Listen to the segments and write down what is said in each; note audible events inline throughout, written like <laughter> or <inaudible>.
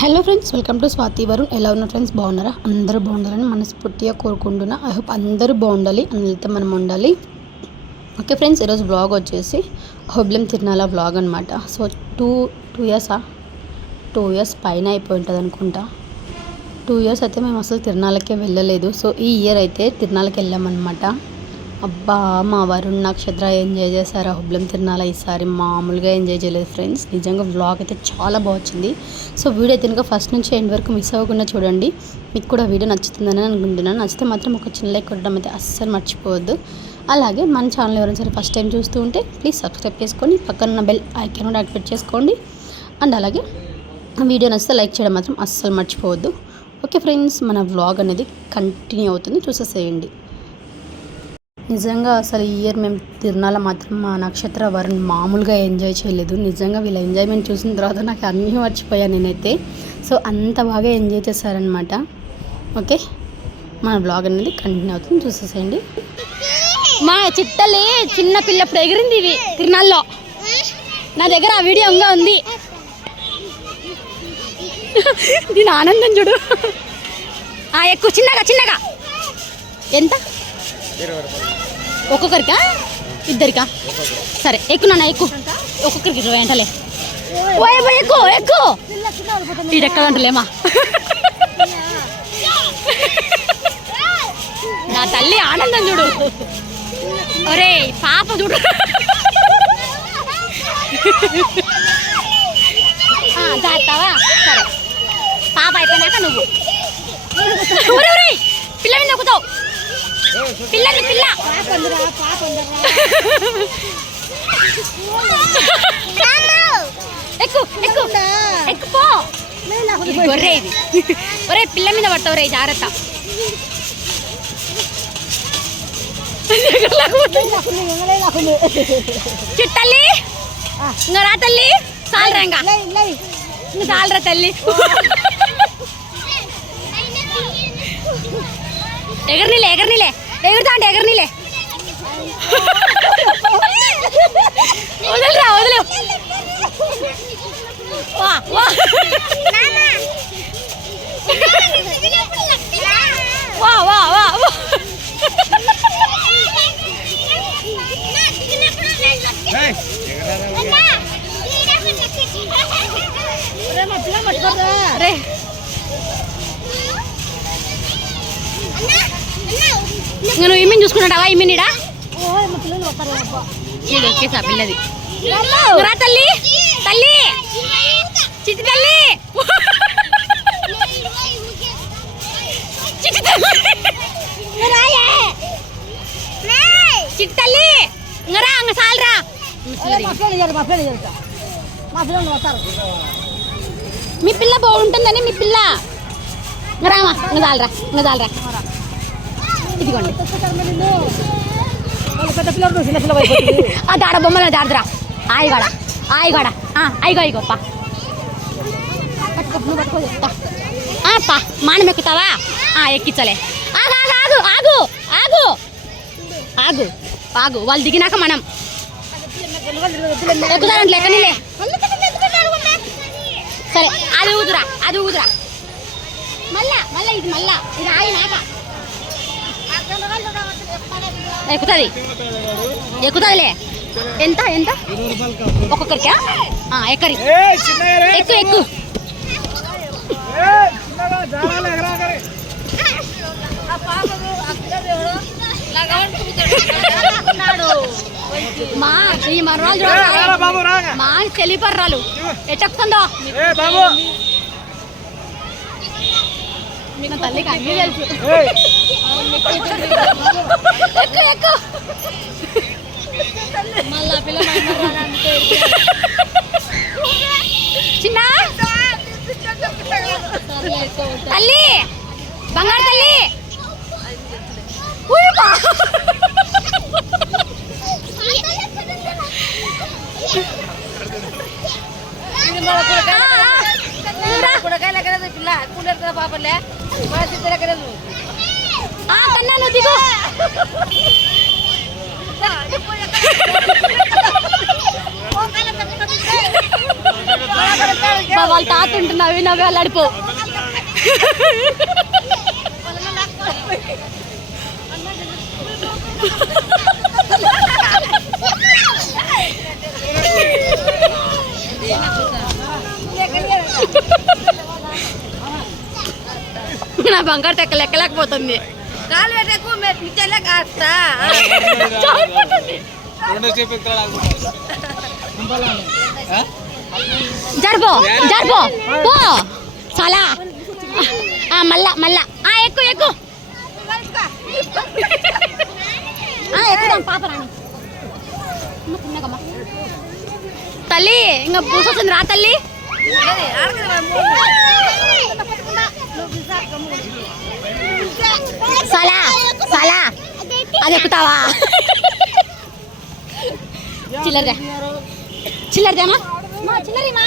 Hello friends welcome to Swathi Varun. ఎలా ఉన్నారు friends? బాగున్నారా? అందరూ బాగుండాలని మనస్ఫూర్తిగా కోరుకుంటున్నా. ఐ హోప్ అందరూ బాగుండాలి అందులో మనం ఉండాలి. ఓకే ఫ్రెండ్స్ ఈరోజు బ్లాగ్ వచ్చేసి హోబ్లం తిరునాల బ్లాగ్ అనమాట సో టూ టూ ఇయర్సా టూ ఇయర్స్ పైన అయిపోయి ఉంటుంది అనుకుంటా. టూ ఇయర్స్ అయితే మేము అసలు తిరునాళ్ళకే వెళ్ళలేదు. సో ఈ ఇయర్ అయితే తిరునాళ్ళకి వెళ్ళామన్నమాట. అబ్బా మా వరుణ్ నక్షత్ర ఎంజాయ్ చేశారు? హుబ్లం తిరునాల ఈసారి? మామూలుగా ఎంజాయ్ చేయలేదు ఫ్రెండ్స్. నిజంగా వ్లాగ్ అయితే చాలా బాగుంది సో వీడియో అయితే కనుక ఫస్ట్ నుంచి ఎండ్ వరకు మిస్ అవ్వకుండా చూడండి. మీకు కూడా వీడియో నచ్చుతుందని అనుకుంటున్నాను. నచ్చితే మాత్రం ఒక చిన్న లైక్ కొట్టడం అయితే అస్సలు మర్చిపోవద్దు. అలాగే మన ఛానల్ ఎవరైనా సరే ఫస్ట్ టైం చూస్తూ ఉంటే ప్లీజ్ సబ్స్క్రైబ్ చేసుకొని పక్కన బెల్ ఐకాన్ కూడా యాక్టివేట్ చేసుకోండి. అండ్ అలాగే వీడియో నచ్చితే లైక్ చేయడం మాత్రం అస్సలు మర్చిపోవద్దు. ఓకే ఫ్రెండ్స్ మన వ్లాగ్ అనేది కంటిన్యూ అవుతుంది. చూసేసేయండి. నిజంగా అసలు ఈ ఇయర్ మేము తిరునాల మాత్రం మా నక్షత్ర వరుణ్ మామూలుగా ఎంజాయ్ చేయలేదు. నిజంగా వీళ్ళ ఎంజాయ్మెంట్ చూసిన తర్వాత నాకు అన్నీ మర్చిపోయాను నేనైతే. సో అంత బాగా ఎంజాయ్ చేశారనమాట ఓకే? మన బ్లాగ్ అనేది కంటిన్యూ అవుతుంది. చూసేసేయండి. మా చిట్టలి చిన్న పిల్లప్పుడు ఎగిరింది ఇవి తిరునాళ్ళలో. నా దగ్గర ఆ వీడియో ఇంకా ఉంది. దీని ఆనందం చూడు. ఆ ఎక్కువ చిన్నగా చిన్నగా. ఎంత? ఒక్కొక్కరికా? ఇద్దరికా? సరే ఎక్కువ నాన్న ఎక్కువ ఒక్కొక్కరికి ఇరవై అంటలే. ఓయ్ పోయి ఎక్కువ ఎక్కువ ఈడెక్కడ అంటలేమా నా తల్లి ఆనందం చూడు. ఒరే పాప చూడు. ఆ, సరే. పాప అయిపోయినాక నువ్వు. ఒరే, నొక్కుతావు. పిల్ల మీద ఎక్కుతావు పిల్లని పిల్ల ఎక్కు ఎక్కు ఎక్కుపో ఇది గొర్రె ఇది ఒరే పిల్ల మీద పడతావు రే జాగ్రత్త చిట్టల్లి ఇంకా రా తల్లి చాలరా ఇంకా ఇంకా చాలరా తల్లి ఎగరనీలే ఎగరనీలే ఎగురుతా అంటే ఎగరనీలే వదలరా వదలు వా వా వా వా వా వా రే ఇంకా నువ్వు ఇమ్మిని చూసుకున్నావా ఇమ్మినిడా ఇది ఎక్కేసా పిల్లది. రా తల్లి. తల్లి. చిట్టి తల్లి. చిట్టి తల్లి. చిట్టి తల్లి. ఇంకా రా ఇంకా చాలరా మీ పిల్ల బాగుంటుందని మీ పిల్ల. ఇంకా రామా ఇంకా చాలరా ఇంకా చాలరా ఇదిగోండి. <laughs> ఆ దాడ బొమ్మల జాడదురా ఆయిగాడ ఆయిగాడ అయిగో అయిగో పా. మానం ఎక్కుతావా? ఆ, ఎక్కించలే. ఆగు ఆగు ఆగు ఆగు ఆగు. ఆగు ఆగు. వాళ్ళు దిగినాక మనం ఎక్కుతారంటే లెక్కనిలే సరే అది ఊదురా అది ఊదురా. మళ్ళా మళ్ళా ఇది మళ్ళా. ఇది ఆగినాక. ఎక్కుతుంది ఎక్కుతుందిలే ఎంత ఎంత? ఒక్కొక్కరికా? ఎక్కరి? ఎక్కు ఎక్కు. మా ఈ మర్రాలు మా తెలిపర్రాలు ఎట్టెక్కుతుందో నా తల్లికి అన్నీ తెలుసు. చిన్న తల్లి బంగారు తల్లి ఉయ్ బా. ఆ, ఆ. ఆ, కన్నా నువ్వు దిగు. వాళ్ళ తాత ఉంటున్నావి నవ్వి వెళ్ళాడిపో నా బంగారు తెక్క లెక్కలేకపోతుంది. కాలు పెట్టకు మీరు నిత్యలే కాస్తా రెండో సేపు ఎక్కడ జరుపు జరుపు పో చాలా ఆ, మళ్ళా మళ్ళా ఆ, ఎక్కు ఎక్కు ఆ, ఎక్కుదాం పాప రాని అమ్మ, చిన్నగమ్మ. తల్లి ఇంకా పూసొస్తుంది రా తల్లి సలా సలా. అది ఎక్కుతావా? చిల్లర చిల్లరదేమా చిల్లరిమా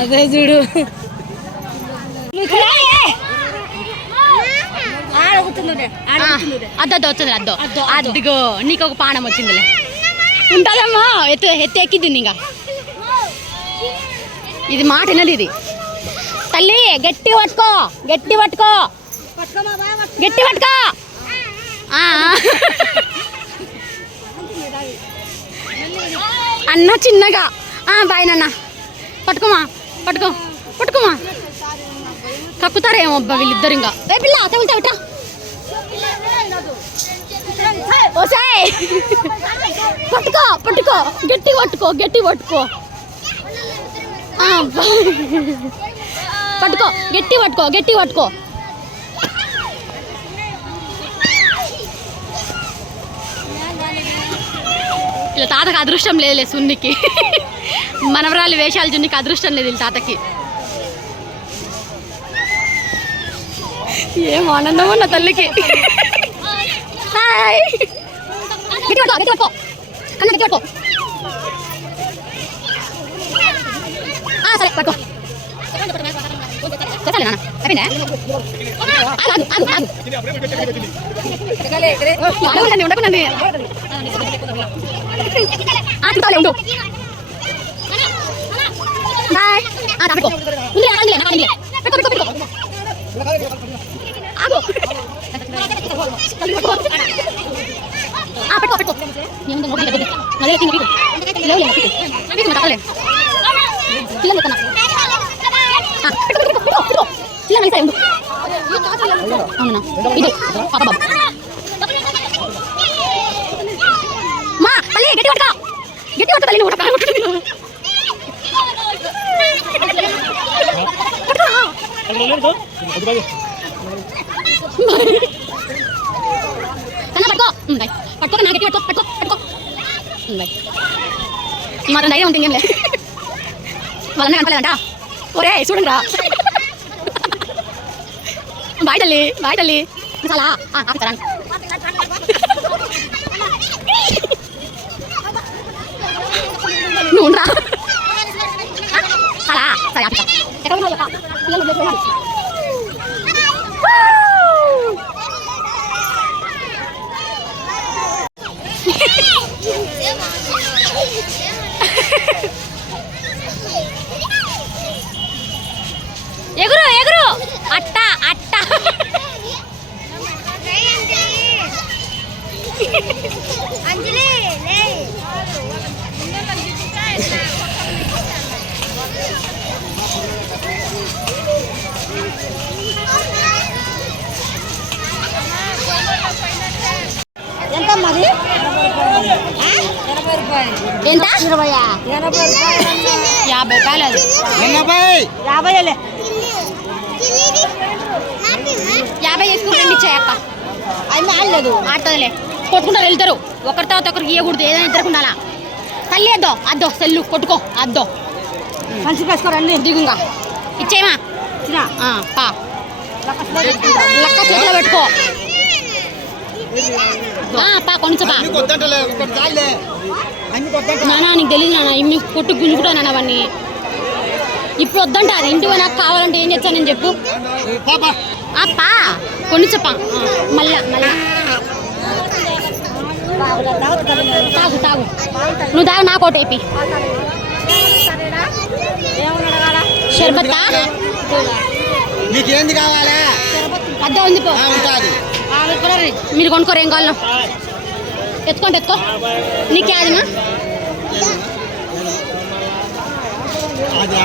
అదే చూడు. అద్దొద్దు వచ్చింది అద్దో. అద్దుగో నీకు ఒక పానం వచ్చిందిలే. ఉంటుందమ్మా ఎత్తు ఎత్తు ఎక్కిద్ది ఇంకా ఇది మాట వినదు ఇది? తల్లి గట్టి పట్టుకో గట్టి పట్టుకో. గట్టి పట్టుకో. అన్న చిన్నగా. ఆ, బాయ్ నాన్న. పట్టుకోమా పట్టుకో పట్టుకోమా. కక్కుతారేమో అబ్బా వీళ్ళిద్దరు ఇంకా ఏ పిల్ల తగులుతా ఓసాయ్ పట్టుకో పట్టుకో గట్టి పట్టుకో గట్టి పట్టుకో. పట్టుకో గట్టి పట్టుకో గట్టి పట్టుకో. ఇలా తాతకు అదృష్టం లేదులే సున్నికి. మనవరాలు వేషాలు జున్నికి అదృష్టం లేదు వీళ్ళ తాతకి. ఏం ఆనందం ఉన్న తల్లికి. హాయ్. గట్టి పట్టుకో గట్టి పట్టుకో కన్నా గట్టి పట్టుకో ఆ, సరే పట్టుకో చెప్పాలి నాన్న అయిపోయిందా ఆగు ఆగు ఆగు ఆగు ఉండకండి ఉండకండి ఆ చూడాలి ఉండు బాయ్ ఆ పెట్టుకో ఉంది ఆగండి ఆగండి పెట్టుకో పెట్టుకో పెట్టుకో ఆగు ఆ పెట్టుకో పెట్టుకో ఏముంది నోటి దగ్గర నల్లే తిండి లేవు లేవు పీకు తప్పలే పిల్లలు కన్నా ఆ, పెట్టుకో పెట్టుకో పెట్టుకో పెట్టుకో పిల్లలు నైసా ఉండు అవునా ఇది పాప బాబు మా తల్లి గట్టి పట్టుకో గట్టి పట్టుకో తల్లి నువ్వు పట్టుకో పట్టుకో. కన్నా పట్టుకో ఉమ్, బాయ్. పట్టుకో నా గట్టి పట్టుకో పట్టుకో పట్టుకో. ఈ మాత్రం ధైర్యం ఉంటుంది ఏంలే వాళ్ళన్నా కనపలేదంట ఒరే చూడండి రా బాయ్ తల్లి బాయ్ తల్లి. చాలా ఆపుతారా నువ్వు రా చాలా సరే ఆపుతా ఎక్కడ ఉన్నావు? చెప్పా పిల్లలు ఎగురు ఎగురు. అట్ట అట్ట. అంజలి లే. ఎంత మరి? ఎంత? ఇరవై రూపాయలు యాభై రూపాయలు. అది ఎనభై యాభైలే యాభై రెండు ఇచ్చాయక్క. అవి ఆడలేదు. ఆడుతుందిలే. కొట్టుకుంటారు వెళ్తారు. ఒకరి తర్వాత ఒకరికి ఇవ్వకూడదు ఏదైనా ఇద్దరికి ఉండాలా తల్లి అద్దో అద్దో సెల్లు కొట్టుకో అద్దో. మంచి వేసుకోరండి దిగుంగా. ఇచ్చేమా పా. లక్క చేతిలో పెట్టుకో. ఆ, పా కొంచెం పా. అన్ని కొద్దంటలే ఒకటి చాలే అన్ని కొద్దంట. నానా నీకు తెలియదు నాన్న ఇన్ని కొట్టు గుంజుకుంటా నాన్న అవన్నీ. ఇప్పుడు వద్దంట అది ఇంటి నాకు కావాలంటే ఏం చేస్తానని చెప్పు. పాప ఆ పా. కొన్ని చెప్పా. మళ్ళా మళ్ళా. తాగు తాగు. నువ్వు తాగు నాకు అయిపోయి. షర్బత్తా? నీకేంది కావాలా? అద్దా ఉంది పో. మీరు కొనుక్కోరు ఏం కావాలో ఎత్తుకోండి ఎత్తుకో. నీకే అదిమా అదా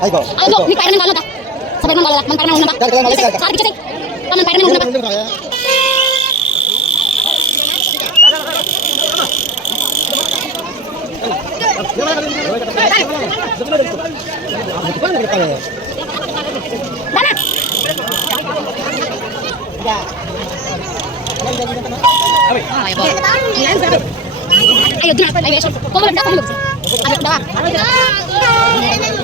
పనిగా అయ్యో. అదో నీ పైన కాలదా సపరేట్ కాలదా మన పైన ఉన్నదా దానికి మళ్ళీ ఇస్తాను. సార్ ఇచ్చేసాయి మన పైన ఉన్నదా దానా అయ్యో వద్దు నాకు అవి వేసాం కొమ్మలు ఉంటా కొమ్మలు అది ఉంటావా ఏమా ఇదిగో అక్కడ ఉందా? రాయిగా.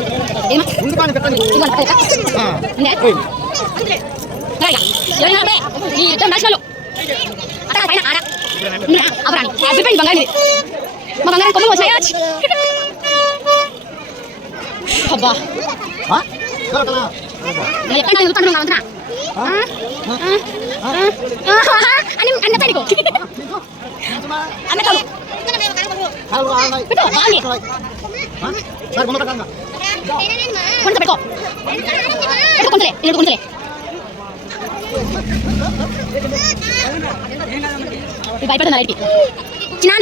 ఎవరైనా ఆపే. ఈ యుద్ధం రాసినోళ్ళు. అక్కడ పైన ఆడ. ఉన్నా, అవరాని. హ్యాపీ పెయింట్ బంగారం ఇది. మా బంగారం కొమ్మ వచ్చాయా అబ్బా నేను ఎక్కడ ఎదుగుతాను నువ్వు అవుతున్నా అని అన్న పైనకు అన్న కాదు పెట్టు బాగుంది కొంత పెట్టుకో. పెట్టు కొంతలే నేను కొంతలే ఇది భయపడుతున్నా లైట్కి. చిన్న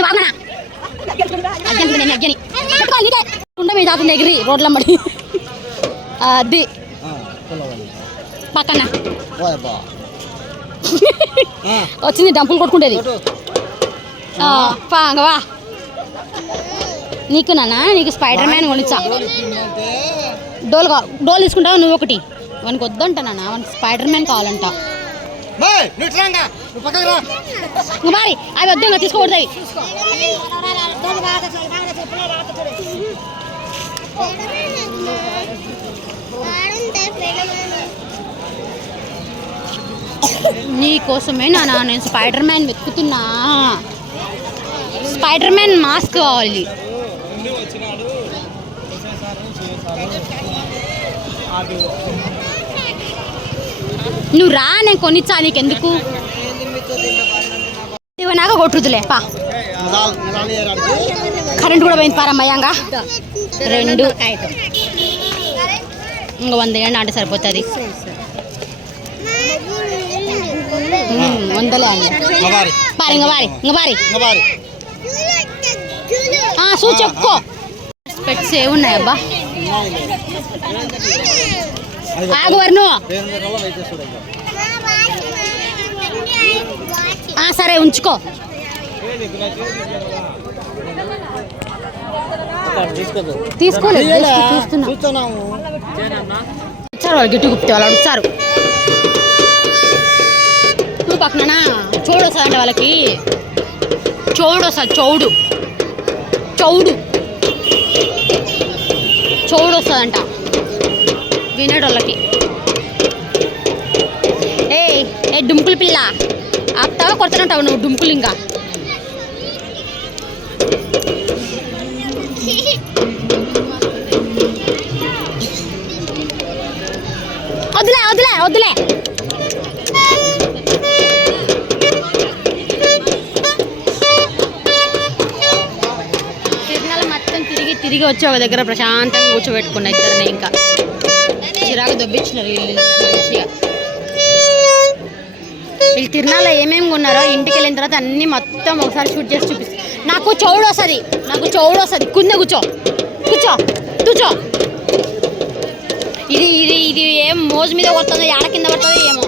అగ్గని నేను అగ్గని పెట్టుకో ఉండ మీద ఆతుంది ఎగిరి రోడ్ల మడి. అది. పక్కన. వచ్చింది డంపులు కొట్టుకుంటేది. వా. నీకు నాన్న నీకు స్పైడర్ మ్యాన్ కొనిచ్చా? డోల్ కా డోల్ తీసుకుంటావు నువ్వు ఒకటి? వానికి వద్దంట నాన్న వానికి స్పైడర్ మ్యాన్ కావాలంట మరి అవి వద్దు ఇంకా తీసుకోకూడదు అవి. నీకోసమే నాన్న నేను స్పైడర్ మ్యాన్ వెతుకుతున్నా. స్పైడర్ మ్యాన్ మాస్క్ కావాలి. నువ్వు రా నేను కొనిచ్చా నీకెందుకు? ఇవనాక కొట్టుదులే పా. కరెంట్ కూడా పోయింది పారమ్మయ్యాంగా రెండు. ఇంకా వంద ఏళ్ళు అంటే సరిపోతుంది. వందలే అండి పారి ఇంక పారి ఇంక పారి మగారి ఆ, చూ చెప్పుకో పెట్స్ ఏ ఉన్నాయి అబ్బా. ఆగు వర్ణు. ఆ, సరే ఉంచుకో. తీసుకోలేదు just చూస్తున్నా. చూస్తున్నాము. వచ్చారు వాళ్ళు గిట్టు గుప్తే వాళ్ళు వచ్చారు నువ్వు పక్కన చౌడు వస్తుందంట వాళ్ళకి. చౌడు వస్తుంది చౌడు. చౌడు. చౌడు వస్తుందంట వినేటోళ్ళకి ఏ ఏ డుంకులు పిల్ల. ఆపుతావా కొడుతుంటావు నువ్వు డుంకులు ఇంకా వదిలే వదిలే వదిలే. తిరిగి వచ్చి ఒక దగ్గర ప్రశాంతంగా కూర్చోబెట్టుకున్న ఇద్దరిని ఇంకా. చిరాకు దొబ్బిచ్చినారు వీళ్ళు మంచిగా. వీళ్ళు తిరునాళ్ళ ఏమేమి కొన్నారో ఇంటికి వెళ్ళిన తర్వాత అన్ని మొత్తం ఒకసారి షూట్ చేసి చూపిస్తారు నాకు చౌడు వస్తుంది. నాకు చౌడు వస్తుంది. కుంద కూర్చో. కూర్చో. కూర్చో. ఇది ఇది ఇది ఏం మోజు మీద పడుతుందో ఆడ కింద పడుతుందో ఏమో.